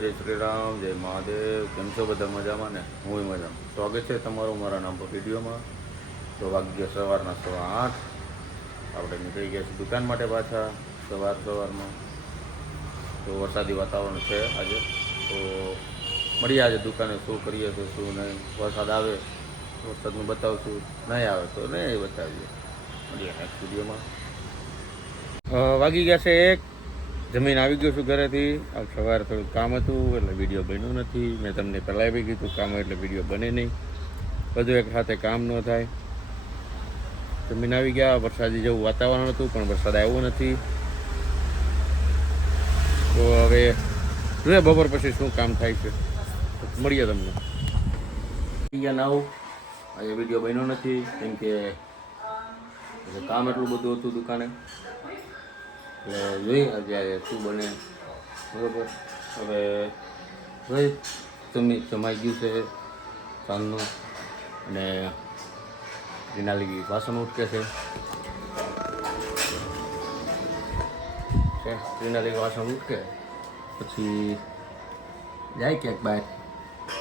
જય શ્રી રામ, જય મહાદેવ. કેમ છો બધા? મજામાં ને? હું મજામાં. સ્વાગત છે તમારું મારા નામ પર વિડીયોમાં. તો વાગ્ય સવારના 8:15. આપણે નીકળી ગયા છીએ દુકાન માટે પાછા સવારમાં. તો વરસાદી વાતાવરણ છે આજે. તો મળીએ આજે દુકાને શું કરીએ તો શું નહીં. વરસાદ આવે વરસાદનું બતાવશું, નહીં આવે તો નહીં બતાવીએ. મળીએ નેક્સ્ટ વિડીયોમાં. વાગી ગયા છે 1. જમીન આવી ગયો છું ઘરેથી. આ સવારે થોડું કામ હતું એટલે વિડીયો બન્યું નથી. મેં તમને પહેલાં બી કીધું કામ એટલે વિડીયો બને નહીં. બધું એક સાથે કામ ન થાય. જમીન આવી ગયા. વરસાદી જેવું વાતાવરણ હતું પણ વરસાદ આવ્યો નથી. તો હવે જોઈએ બપોર પછી શું કામ થાય છે. મળીએ તમને. ગયા ના આજે વિડીયો બન્યો નથી કેમ કે કામ એટલું બધું હતું દુકાને. એટલે જોઈએ આજે શું બને બરાબર. હવે ભાઈ જમાઈ ગયું છે સાંજનું અને રીનાલી વાસણ ઉઠકે છે. રીનાલી વાસણ ઉઠકે પછી જાય ક્યાંક બહાર.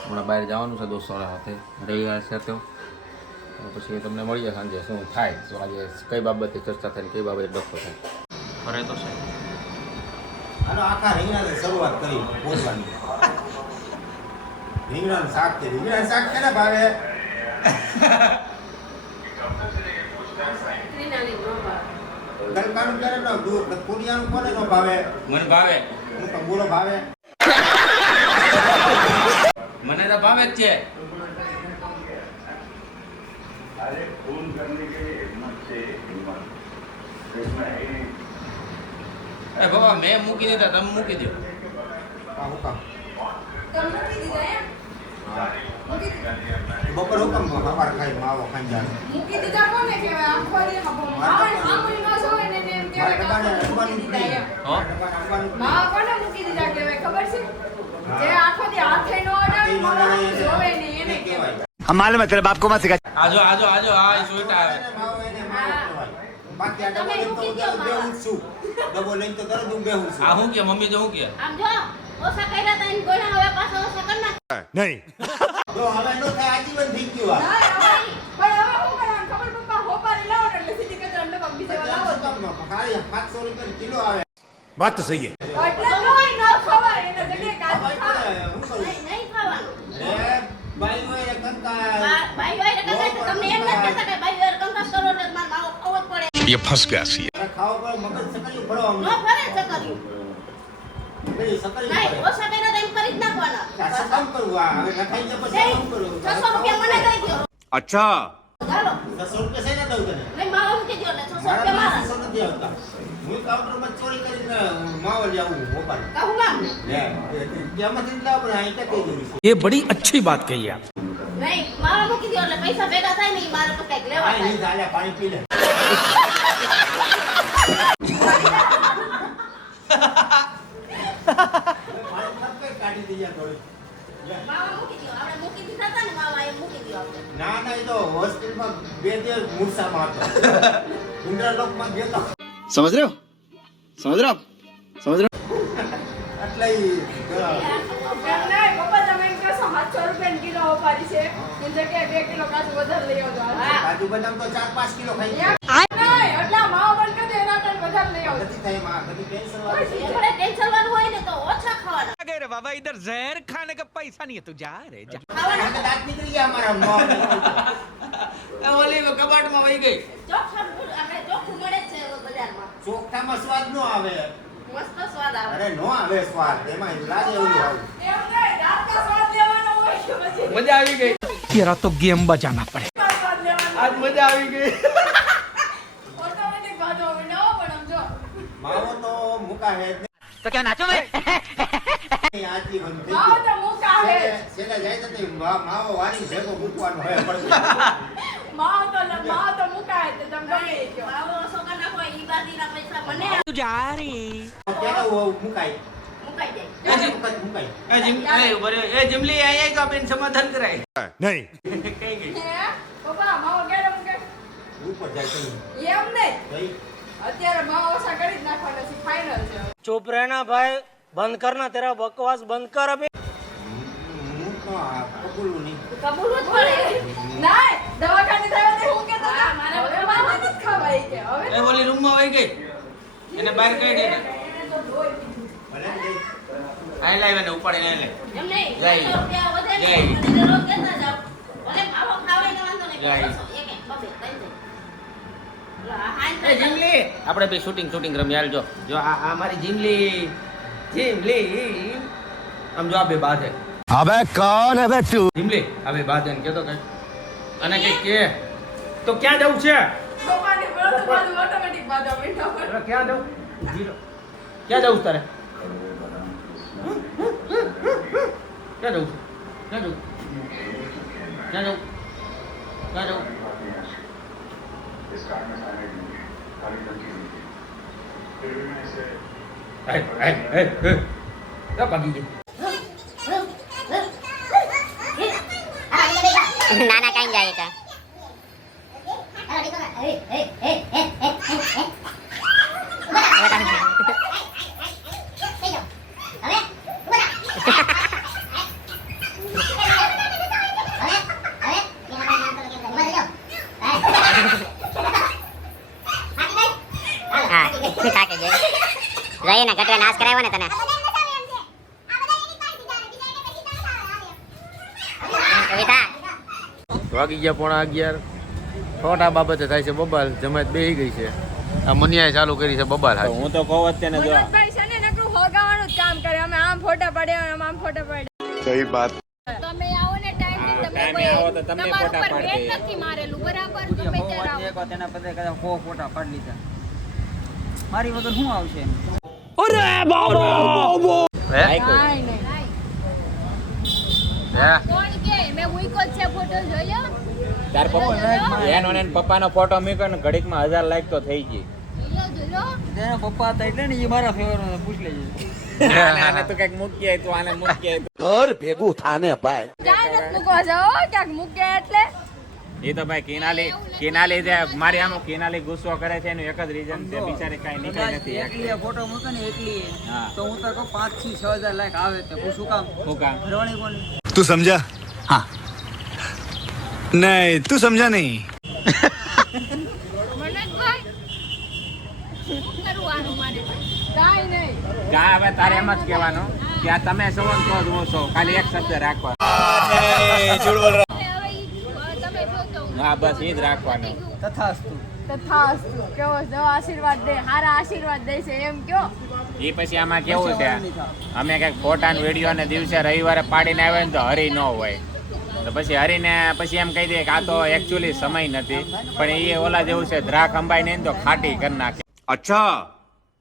હમણાં બહાર જવાનું છે દોસ્તોના સાથે. રવિવાર છે તો પછી તમને મળીએ સાંજે શું થાય. તો આજે કઈ બાબતે ચર્ચા થાય કઈ બાબતે ડખો થાય. ફરે તો છે આનો આખા રીંગણાની શરૂઆત કરી પોચવાની. રીંગણાનું શાક છે. રીંગણાનું શાક કેને ભાવે? ગલકાનું ક્યારે ન દૂધ પુરિયાનું કોને ન ભાવે? મને ભાવે. હું તો બોલો ભાવે. મને તો ભાવે જ છે. अरे फोन करने के हिम्मत से हिम्मत इसमें है नहीं। એ બાબા મેં મૂકી દીધા, તમે મૂકી દો. આ હું કામ તમે મૂકી દીધા એમ? મૂકી દીધા. બપોર હું કામ સવાર ખાઈ માવો ખાઈ જાય. મૂકી દીધા કોને કહેવાય? આખો દી માવા સાંભળી ન જોવે ને એમ કહેવાય કે આપણે મૂકી દીધા એમ. હો માવા કોને મૂકી દીધા કહેવાય ખબર છે? જે આખો દી હાથે ન અડાડે માવા જોવે ને એને કહેવાય. हम मालूम है तेरे बाप को मत सिखा। આજો આજો આજો આ સોઈટા આવે. માવો એને માવો કહેવાય. બાકી આ ડબો લઈને તો બેહું જ છું. ડબો લઈને તો તરત હું બેહું છું. આ હું કે મમ્મી તો હું કે આમ જો ઓછા કર્યા તા એને ગોળા હવે પાછો ઓછા કરી નાખ. नहीं તો હવે નો થાય આજીવન થઈ ગયું આ. ના, પણ હવે શું કરવાનું ખબર? પપ્પા હોપારી લાવો ને એટલે સીધી કચરા ડબ્બા બીજે લાવો તો. ખાલી 700 રૂપિયા કિલો આવે. बात तो सही है। એટલે જોઈ ન ખવાય એના જગ્યાએ કાચું ખાવાય. હું કરું નહીં ખાવાનું. એ બાઈ હોય કંકા ભાઈ ભાઈ કંકાસ તો તમને એમ નથી કહેતા કે ભાઈ ભાઈ કંકાસ કરો એટલે માર માવો ખાવો જ પડે. ये फंस गया सी। ખાવા પર મગજ સકલ્યું ભરવાનું. ન ફરે ચકર્યું. નહીં સકલ્યું નહીં ભરે. ઓછા કર્યા તો એમ કરી જ નાખવાના. આ કામ કરવું આ હવે નખાઈ જાય પછી કામ કરું. 600 રૂપિયા મને દઈ દો. अच्छा ચાલો 600 રૂપિયા છે ને દઉં તને. નહીં માવો મૂકી દો એટલે 600 રૂપિયા મારા મારા. 600 નથી આવતા. હું કાઉન્ટરમાં ચોરી કરીને માવો લઈ આવું મોબાઈલ. કહું કામ લે ત્યાંમાંથી જ લાવ પણ અહીં ક્યાં થઈ ગયું છે. ये बड़ी अच्छी बात कही आप। નહીં માવો મૂકી દો એટલે પૈસા ભેગા થાય નહીં મારે તો કંઈક લેવા આ નહીં થાય. ચાલે પાણી પી લે. પાણી ખપે કાઢી દઈએ થોડી. માવો મૂકી દો. આપણે મૂકી દીધા હતા ને માવા એ મૂકી દો આપણે. ના ના એ તો હોસ્ટેલમાં 2 દિવસ મૂર્છામાં હતો. ઇન્દ્રલોકમાં ગયો તો. समझ रहे हो समझ रहे हो आप समझ रहे हो। એટલે ઈ એમ નહીં, પપ્પા તમે એમ કહો છો 700 રૂપિયાની કિલો હોપારી છે એની જગ્યાએ 2 કિલો કાચું વધારે લઈ આવજો. હા. કાજુ બદામ તો 4-5 કિલો ખાઈ ગયા. નહીં, એટલા માવો બંધ કરી દે એના કરતાં વધારે લઈ આવજો. નથી થાય માં કદી ટેન્શન વાળું છે. આપણે ટેન્શન વાળું હોય ને તો ઓછા ખાવાના. अरे बाबा इधर जहर खाने का पैसा नहीं है तू जा रे जा। ખાવાના આ દાંત નીકળી ગયા અમારા મોં. એ ઓલી કબાટમાં વહી ગઈ. ચોખ્ખું આપણે ચોખ્ખું મળે જ છે બજારમાં. ચોખ્ખામાં સ્વાદ નો આવે. મસ્ત સ્વાદ આવે. અરે નો આવે સ્વાદ એમાં એવું લાગે એવું આવે. એમ નહીં, દાંતનો સ્વાદ લેવાનો હોય કે પછી મજા આવી ગઈ. तेरा तो गेम बजाना पड़े। સ્વાદ લેવાનો. આજ મજા આવી ગઈ. ઓટોમેટિક ભાજો હવે નવો પણ આમ જો. માવો તો મુકા હે જ तो क्या नाचो मैं નહીં આજીવન થઈ માવો ગયું. તો મૂકા હે જ. છેલ્લે જાય તો તે માવો વાળી ભેગો મૂકવાનો હોય પડશે. માવો તો મૂકા હે તે તમે ગમે એ કહો. માવો ઓછો કરી નાખો ઈ બાદીના પૈસા મને तू जा रही ક્યારે મુકાય મુકાઈ જાય. ક્યારે મુકાય એ જીમ એ ઉભો રહ્યો. એ જીમલી આઈ તો બેન સમાધાન કરાય. नहीं કઈ ગઈ. હે? પપ્પા માવો ક્યારે મૂકે? ઉપર જાય તો એમ નહીં, જઈ અત્યારે માવો ઓછા કરી જ નાખવાના છે, ફાઇનલ છે. चुप रहना भाई, बंद करना तेरा बकवास बंद कर अभी। હું તો આ કબૂલું નહીં. કબૂલવું જ પડે. ના, દવાખાને થયો તે હું કહેતો હતો, હવે માવા નથી ખવાય કે હવે એ ઓલી રૂમમાં વહી ગઈ એને બહાર કાઢી દે ભલે ને જઈ. આઈ લાવ એને ઉપાડીને આઈ લે એમ નહીં. જય. 500 રૂપિયા વધે ને, જય. બીજે રોજ દેતા જાઓ. ભલે માવો ખાવે ને વાંધો નહીં. જય. 500, એક, બબે, ત્રણ જાય. લો, આ હાંજ એ જીમલી આપણે બે શૂટિંગ રમી હાલ જો આ મારી જીમલી આમ જો આ બે બાદ હે अबे कौन है बे तू? જીમલી આ બે બાદ હે કેતો કઈ અને કઈ કે તો ક્યાં જવું છે પપ્પાને બોલો તો બધું ઓટોમેટિક બાધા બેઠા પર. હવે ક્યાં જવું જીરો ક્યાં જવું તારે ક્યાં જવું ક્યાં જવું ક્યાં જવું ક્યાં જવું इस कार में जाने के लिए खाली टंकी नहीं थी फिर भी मैं इसे ભાગી ગઈ નાના કાઈ જાય કા જઈને ગટરે નાશ કરાવ્યો ને તને કવિતા વાગી ગયા 11:30. ખોટા બાબતે થાય છે બબાલ. જમાત બેહી ગઈ છે. આ મનિયાએ ચાલુ કરી છે બબાલ. હાચી. હું તો કહું જ તેને જો મનોજભાઈ છે ને નકરું હોગાવાનું જ કામ કરે. અમે આમ ફોટા પાડ્યા અને આમ ફોટા પાડ્યા. सही बात. તમે આવો ને ટાઈમ તમે ટાઈમે આવો તો તમને તમારા ફોટા ઉપર પાડી બેન નથી મારેલું બરાબર ગમે ત્યારે આવો. તેના પતે કદાચ 100 ફોટા પાડી લીધા. મારી વગર શું આવશે? કાંઈ નહીં. હે કોણ કે મેં મૂક્યો જ છે ફોટો જોયો તાર પપ્પા એનો ને પપ્પાનો ફોટો મૂક્યો ને ઘડીકમાં 1000 લાઈક તો થઈ ગઈ જોયો તેના પપ્પા હતા એટલે ને એ મારા ફેવર પૂછ લેજે. આને તો કઈક મૂકી આય તું આને મૂકી આય घर भेगू थाने भाई. ક્યાં નથી મૂકવા જાઓ ક્યાંક મૂક્યા એટલે એ તો ભાઈ કિનાલી જે મારી આમ કિનાલી ગુસ્સો કરે છે એનું એક જ રીઝન છે બિચારી કાઈ નીકળી નથી એકલી ફોટો મૂકે ને એકલી હા. તો હું તો કહું 5 થી 6000 લાખ આવે તો હું શું કામ હું કામ રવાણી કોણ तू समझा? हाँ. नहीं तू समझा नहीं. મનોજભાઈ શું કરવું આનું મારે કાંઈ નહીં કા હવે તારે એમ જ કહેવાનું કે આ તમે છો ને તો જ હું છું ખાલી એક શબ્દ રાખવાનો હવે તમે જોતો હા બસ એ જ રાખવાનું તથાસ્તુ. તથાસ્તુ કેવો જો આશીર્વાદ દે હારા આશીર્વાદ દે છે એમ કયો એ પછી આમાં કેવું છે અમે કઈક ફોટા ને વિડીયો ને દિવસે રવિવારે પાડીને આવ્યા ને તો હરી ન હોય તો પછી હરીને પછી એમ કહી દે કે આ તો એકચ્યુઅલી સમય નથી પણ એ ઓલા જેવું છે દ્રાક અંબાઈ ને તો ખાટી કરી નાખે अच्छा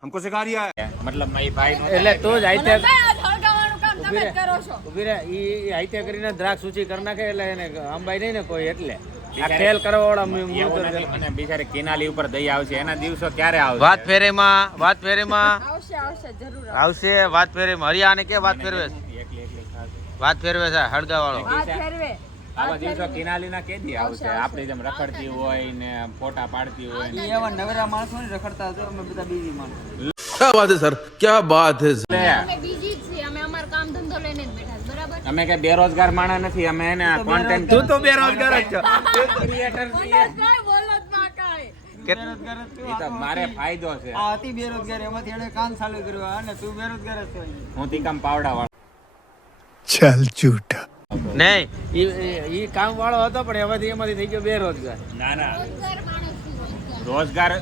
हमको सिखा रिया है. મતલબ મારી ભાઈ એટલે તું જ આઈતે મનોજભાઈ આ થળગાવાનું કામ તમે જ કરો છો ઉભી રહે. ઈ આઈતે કરીને દ્રાક્ષ સૂચી કરી નાખે એટલે એને અંબાઈ નહીં ને કોઈ એટલે આ ખેલ કરવા વાળા એવું નથી અને બિચારી કિનાલી ઉપર દઈ આવશે એના દિવસો ક્યારે આવશે વાત ફેરેમાં આવશે આવશે જરૂર આવશે. વાત ફેરેમાં હરિયાને કે વાત ફેરવે છે? એકલી ખાશે. વાત ફેરવે છે હળગા વાળો. વાત ફેરવે આવા દિવસો કિનાલી ના કેદી આવશે આપણી જેમ રખડતી હોય ને ફોટા પાડતી હોય ને એ એવા નવરા માણસો ને રખડતા હતો અમે બધા બીજી માણસો. क्या बात है सर, क्या बात है. અમે બીજી જ છીએ અમે અમાર કામ ધંધો લઈને જ બેઠા છે બરાબર અમે કઈ બેરોજગાર માણસ નથી અમે એને કોન્ટેન્ટ તું તો બેરોજગાર જ છો. ક્રિએટર મનોજભાઈ બોલો જ માં કાંઈ બેરોજગાર જ છું. એ તો મારે ફાયદો છે આ હતી બેરોજગાર એમાંથી એને કામ ચાલુ કર્યું અને તું બેરોજગાર જ છો. હું તીકમ પાવડા વાળો चल झूठा. નહીં ઈ કામ વાળો હતો પણ એમાંથી થઈ ગયો બેરોજગાર. ના ના રોજગાર માણસ છું, રોજગાર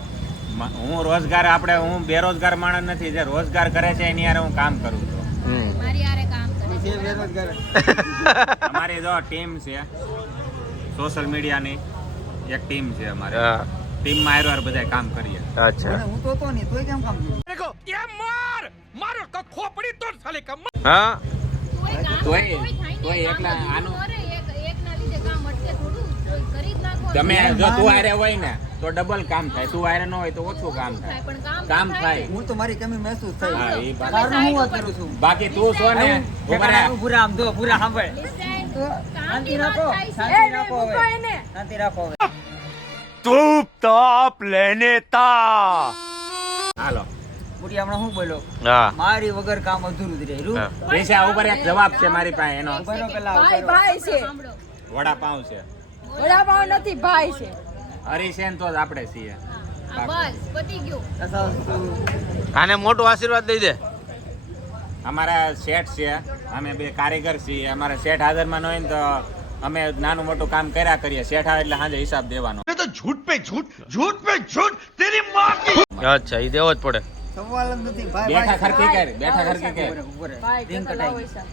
હું રોજગાર આપણે હું બેરોજગાર માણસ નથી જે રોજગાર કરે છે એની હારે હું કામ કરું છું મારી હારે કામ કરે જે બેરોજગાર જ. અમારી જો ટીમ છે સોશિયલ મીડિયાની એક ટીમ છે અમારે હા. ટીમમાં હારે બધા કામ કરીએ અચ્છા. અને હું તો હતો નહીં તોય કેમ કામ કર્યું? देखो ये मार मारो तो खोपड़ी तोड़ साले का. હા તોય એકલા આનું એકના લીધે કામ અટકે થોડું કોઈ કરી જ નાખો તમે જો તું હારે હોય ને તો ડબલ કામ થાય તું હારે ન હોય તો ઓછું કામ થાય પણ કામ થાય હું તો મારી કમી મહેસૂસ થઈ. હા, એ વાત. કારણ હું વાત કરું છું. બાકી તું છો ને ઉભા રહે. પૂરા આમ જો પૂરા સાંભળ. શાંતિ રાખો, શાંતિ રાખો હવે. શાંતિ રાખો હવે. चुप ताप लेने ता. હાલો બુટી હમણાં શું બોલ્યો હા મારી વગર કામ અધૂરું જ રહે હા. પૈસા ઉપર એક જવાબ છે મારી પાસે એનો ઉભા પેલા ભાઈ ભાઈ છે વડાપાઉં છે વડાપાવ નથી ભાઈ છે હરી છે ને તો જ આપણે છીએ બસ પતી ગયું આને મોટો આશીર્વાદ દઈ દે. અમારા શેઠ છે અમે બે કારીગર છીએ અમારા શેઠ હાજરમાં ન હોય ને તો અમે નાનું મોટું કામ કર્યા કરીએ શેઠ આવે એટલે સાંજે હિસાબ દેવાનો અચ્છા ઈ દેવો જ પડે. સવાલ જ નથી ભાઈ બેઠા ખરખી કર બેઠા ખરખી કર ભાઈ રિંગ કેટલા કટાઈ પૈસા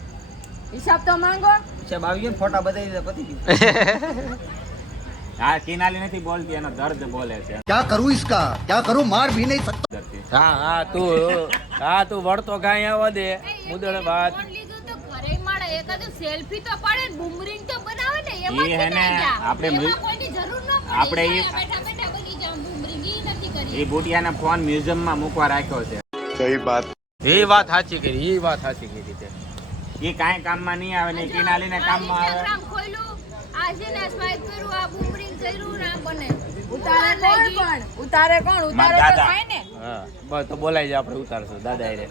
હિસાબ તો માંગો સાહેબ આવી ગયો ને ફોટા બતાવી દીધા પતી ગયું હા કિનાલી નથી બોલતી એનો દર્દ બોલે છે क्या करूं इसका क्या करूं मार भी नहीं सकता. દર્દથી. હા તું વળતો ગાય આવવા દે મુદળ વાત. સેલ્ફી તો પાડે ને બુમરિંગ તો બનાવે ને ઈ હે ને આપણે કોઈની જરૂર ન પડે આપણે ઈ બેઠા બેઠા બની જાવ બુમરિંગ ઈ નથી કરી એ બુટિયાને ફોન મ્યુઝિયમમાં મૂકવા રાખ્યો છે એ વાત સાચી કરી તે. એ કાંઈ કામમાં નહીં આવે ને કિનાલીને કામમાં આવે ઇન્સ્ટાગ્રામ ખોલ્યું આજે ને સ્વાઈપ કર્યું આ બુમરિંગ કર્યું ના બને ઉતારે કોણ પણ ઉતારે કોણ ઉતારે તો દાદા. થાય ને હા બસ તો બોલાય જાય આપણે ઉતારશું દાદા રે.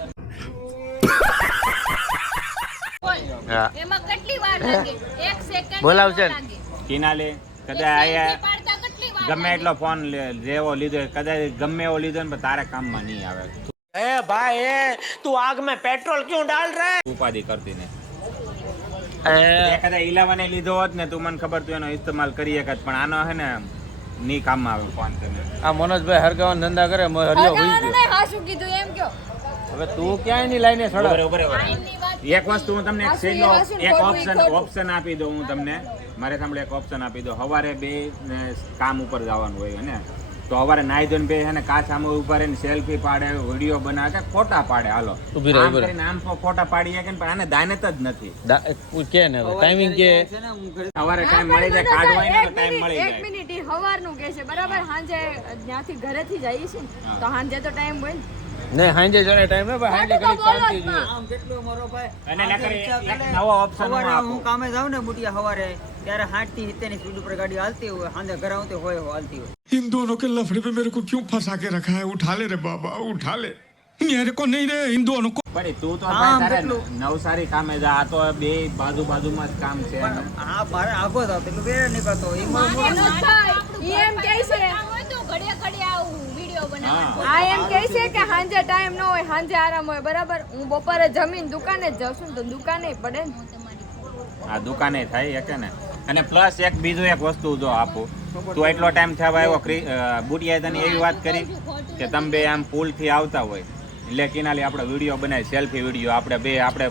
હા એમાં કેટલી વાર લાગે 1 સેકન્ડ બોલાવશે ને? લાગે કિનાલી કદાચ આયા પાડતા કેટલી વાર ગમે એટલો ફોન જેવો લીધો હોય, કદાચ ગમે એવો લીધો ને પણ તારે કામમાં નહીં આવે ઉપાધિ કરતી ને કદાચ 11 લીધો હોત ને તું મને ખબર તું એનો ઇસ્તેમાલ કરી શકત પણ આનો હે ને નહીં કામમાં આવે ફોન તને આ મનોજભાઈ હરગાવાનો ધંધા કરે હરિયો હોઈ હગાવાનું ગયો. નહીં હાસું કીધું એમ કયો હવે તું ક્યાંય ની લાઈને સડા. બરોબર, બરોબર. એક વસ્તુ હું તમને એક છેલ્લો એક ઓપ્શન આપી દઉં હું તમને મારે સાંભળે એક ઓપ્શન આપી દઉં સવારે બે ને કામ ઉપર જવાનું હોય ને તો સવારે નાઈ ધોઈને બે હે ને કાચ સામે ઉભા રહીને સેલ્ફી પાડે વિડીયો બનાવે કે ફોટા પાડે હાલો ઊભી રહે, આમ ઊભી રહે. કરીને આમ ફોટા પાડી શકે ને પણ આને દાનત જ નથી કે ને ટાઈમિંગ કે છે ને હું ઘરે સવારે ટાઈમ મળી જાય કાઢવા હોય ને તો ટાઈમ મળી એક જાય મિનિટ ઈ હવારનું કહે છે બરાબર સાંજે ત્યાંથી ઘરેથી જઈએ છીએ ને, તો સાંજે તો ટાઈમ હોય ને. ને હાંજે જણે ટાઈમ ને ભાઈ હાંજે ખોટું તો ઘડી શાંતિ બોલો જ જોઈએ. આમ કેટલો મારો ભાઈ અને નકરી રિક્ષા એક કરે. નવો option હું સવારે આપું. હું કામે જાઉં ને બુટિયા સવારે ત્યારે 60 થી 70 ની સ્પીડ ઉપર ગાડી હાલતી હોય સાંજે ઘરે આવતી હોય હાલતી હોય इन दोनों के लफड़े पे मेरे को क्यों फंसा के रखा है उठा ले रे बाबा उठा ले मेरे को नहीं रे इन दोनों को પણ તું તો આમ ભાઈ તારે કેટલું? નવસારી કામે જા આ તો બે બાજુમાં જ કામ છે પણ આ મારે આગો જ આવતો એટલું વેર નીકળતો એમાં એમ જ થાય. ઈ એમ કહે છે હોય તો ઘડિયા ઘડિયા આવું વિડિયો બનાવવાનો હા આ એમ કહે છે કે સાંજે ટાઈમ ન હોય સાંજે આરામ હોય બરાબર હું બપોરે જમીન દુકાને જ જાઉં છું ને તો દુકાને પડે ને આ દુકાને થાય કે ને અને પ્લસ એક બીજું એક વસ્તુ જો આપું તું એટલો ટાઈમ થવા આવ્યો બુટિયાએ તને એવી વાત કરી કે તમે બે આમ પુલથી આવતા હોય એટલે કિનાલી આપણે વિડીયો બનાવી સેલ્ફી વિડીયો આપણે બે આપણે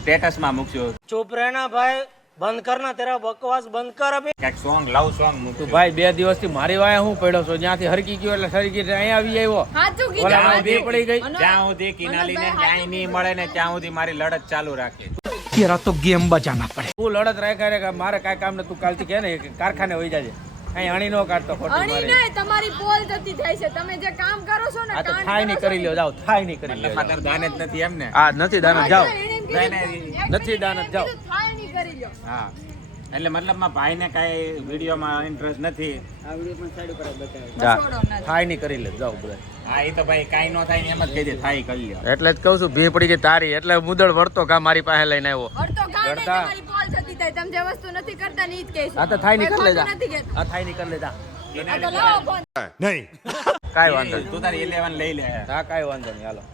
સ્ટેટસમાં મૂકશું चुप रहना भाई बंद करना तेरा बकवास बंद कर अभी કંઈક સોંગ લવ સોંગ તું મૂકશું ભાઈ 2 દિવસથી મારી વાય હું પડ્યો છું જ્યાંથી હરકી ગયો એટલે સરકી અહીંયા આવી આવ્યો. સાચું ઓલા કીધું બે પડી ગઈ. જ્યાં સુધી કિનાલીને ન્યાય નહીં મળે ને ત્યાં સુધી મારી લડત ચાલુ રાખી तेरा तो गेम बजाना पड़े તું લડત રાખ્યા રે કે મારે કાંઈ કામ ને તું કાલથી કે ને કે કારખાને વહી જાજે અહીં અણી નો કાઢતો ખોટી અણી મારી. નહીં તમારી પોલ જતી થાય છે તમે જે કામ કરો છો ને આ તો કાંડ થાય નહીં કરો છો કરી ને, લ્યો જાઓ થાય નહીં કરી એટલે લ્યો ખાતર દાને જ નથી એમ ને આ નથી દાનત જાઓ એણે એમ કીધું, નહીં, એક નથી મિનિટ દાનત, એણે જાઓ. કીધું, થાય નહીં કરી લ્યો. હા એટલે મતલબમાં ભાઈને કાંઈ વિડીયોમાં ઇન્ટરેસ્ટ નથી આ વિડીયો પણ સાઈડ ઉપર જ બતાવે જા છોડો ના. થાય નહીં કરી લે જાઓ બધા. હા એ તો ભાઈ કાંઈ ન થાય ને એમ જ કહી દે થાય કરી લ્યો એટલે જ કહું છું ભી પડી ગઈ તારી એટલે મુદળ વળતો કા મારી પાસે લઈને આવ્યો. અડધો કાંડ નહીં, કરતા. તમારી પોલ જતી થાય તમે જે વસ્તુ નથી કરતા ને ઈ જ કહે છે. આ તો થાય નહીં કરી લે કોઈ જા ખોટું નથી કહેતું. આ થાય નહીં કરી લે જા આ તો લાવો ફોન. કાંઈ વાંધો નહીં તું તારી 11 લઈ લે હા કાંઈ વાંધો નહીં હાલો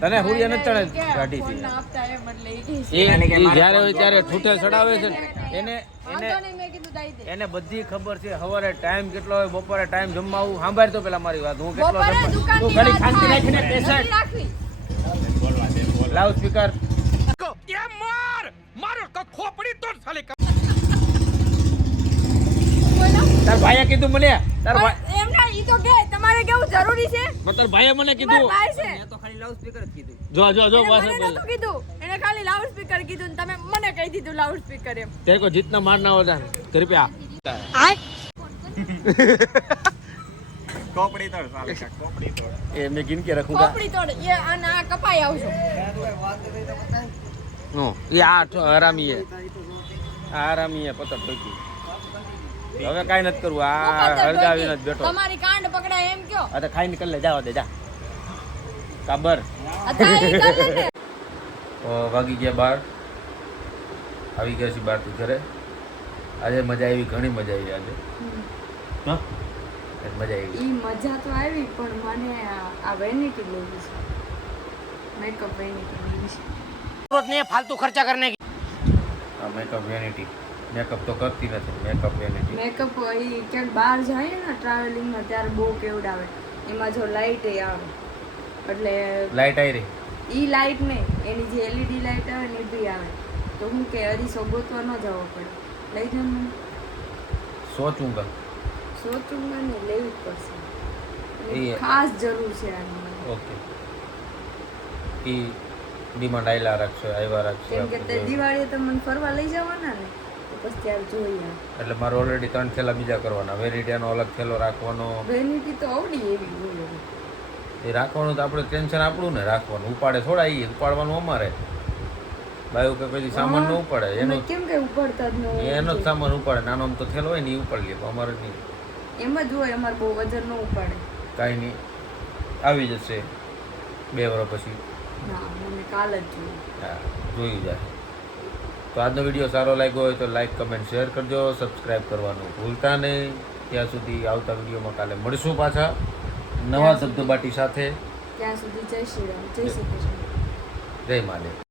તને હુરિયા નથી ચણે કે કાઢી ફોન છે ના આપતા એમ એટલે ઈ કહે છે. એ જ્યારે હોય ત્યારે ઠૂઠે ચડાવે છે ને એને વાંધો નહીં, મેં કીધું દાઈ દે. એને બધી ખબર છે સવારે ટાઈમ કેટલો હોય બપોરે ટાઈમ જમવા આવું સાંભળ તો પેલા મારી વાત હું કેટલો બપોરે જમવા- દુકાનની તું ઘડી વાત શાંતિ થાય. રાખીને શાંતિ બેસાડ રાખવી. લાઉડ સ્પીકર ये मार मारो का खोपड़ी तोड़ साले का બોલો. તાર ભાઈએ કીધું મને તાર ભાઈ પણ એમ ના, ઈ તો કહે, તમારે કેવું જરૂરી છે તાર ભાઈએ મને તમારા કીધું ભાઈ છે મેં તો ખાલી લાઉડ સ્પીકર જ કીધું જો જો જો એને પાછળ મને નહોતું કીધું, એને ખાલી લાઉડ સ્પીકર કીધું ને તમે મને કહી દીધું લાઉડ સ્પીકર એમ. तेरे को जितना मारना होता है घर पे आ કોપડી તોડ સાલે કા કોપડી તોડ ये मैं गिन के रखूंगा કોપડી તોડ એ અને આ કપાઈ આવજો. नो ये आठ हरामी है हरामी है पत्थर ठोकी હવે કાઈ નથી કરવું આ હળગાવીને જ બેઠો તમારી કાંડ પકડાય એમ કયો. આ તો ખાઈ નીકળ લે જાવ દે જા કાબર અત્યારે ઈ કરે ને. તો વાગી ગયા 12, આવી ગયા છીએ 12 થી ઘરે. આજે મજા આવી, ઘણી મજા આવી આજે. હા મજા આવી. ઈ મજા તો આવી પણ મને આ વેનિટી લેવી છે. મેકઅપ વેનિટી લેવી છે. जरूरत नहीं है फालतू खर्चा करने की। આ મેકઅપ વેનિટી, મેકઅપ તો કરતી નથી, મેકઅપ વેનિટી. મેકઅપ ઈ ક્યાંક બહાર જાય ને ટ્રાવેલિંગમાં ત્યારે બહુ કેવડાવે. એમાં જો લાઇટ આવે એટલે લાઈટ આવી રહી. ઈ લાઇટ નહીં, એની જે એલઈડી લાઇટ આવે ને એ બી આવે. તો હું કે અરીસો ગોતવા ન જવો પડે. લઈ જાવ મને. સોચુંગા. સોચું મને લેવી જ પડશે. એ- ખાસ જરૂર છે આની મને. ઓકે. ઈ ડિમાન્ડ આયલા રાખશે, આવ્યા રાખશે. કેમ કે આપણે તે જોયું. દિવાળીએ તો મને ફરવા લઈ જવાના ને તો પછી ત્યારે જોઈએ. એટલે મારે ઓલરેડી 3 થેલા બીજા કરવાના. વેનિટીનો અલગ થેલો રાખવાનો. વેનિટી તો આવડી એવી હોય. એ રાખવાનું તો આપણે ટેન્શન આપણું ને રાખવાનું. ઉપાડે થોડા ઈ ઉપાડવાનું અમારે. બાયું કે પછી સામાન ન ઉપાડે, એનો અમે કેમ કે ઉપાડતા જ ન હોય. એનો જ સામાન ઉપાડે. નાનો આમ તો થેલો હોય ને એ ઉપાડી લે. અમારે નહીં, એમ જ હોય, અમારે બહુ વજન ન ઉપાડે. કાંઈ નહીં, આવી જશે 2 વર્ષ પછી. ના મને કાલ જ જોઈએ. હા, જોયું જાય. તો આજનો વિડીયો સારો લાગ્યો હોય તો લાઈક, કમેન્ટ, શેર કરજો. સબસ્ક્રાઈબ કરવાનું ભૂલતા નહીં. ત્યાં સુધી આવતા વિડીયોમાં કાલે મળીશું પાછા નવા ધબધબાટી સાથે. ત્યાં સુધી જય શ્રી રામ, જય શ્રી કૃષ્ણ. જય મહાદેવ.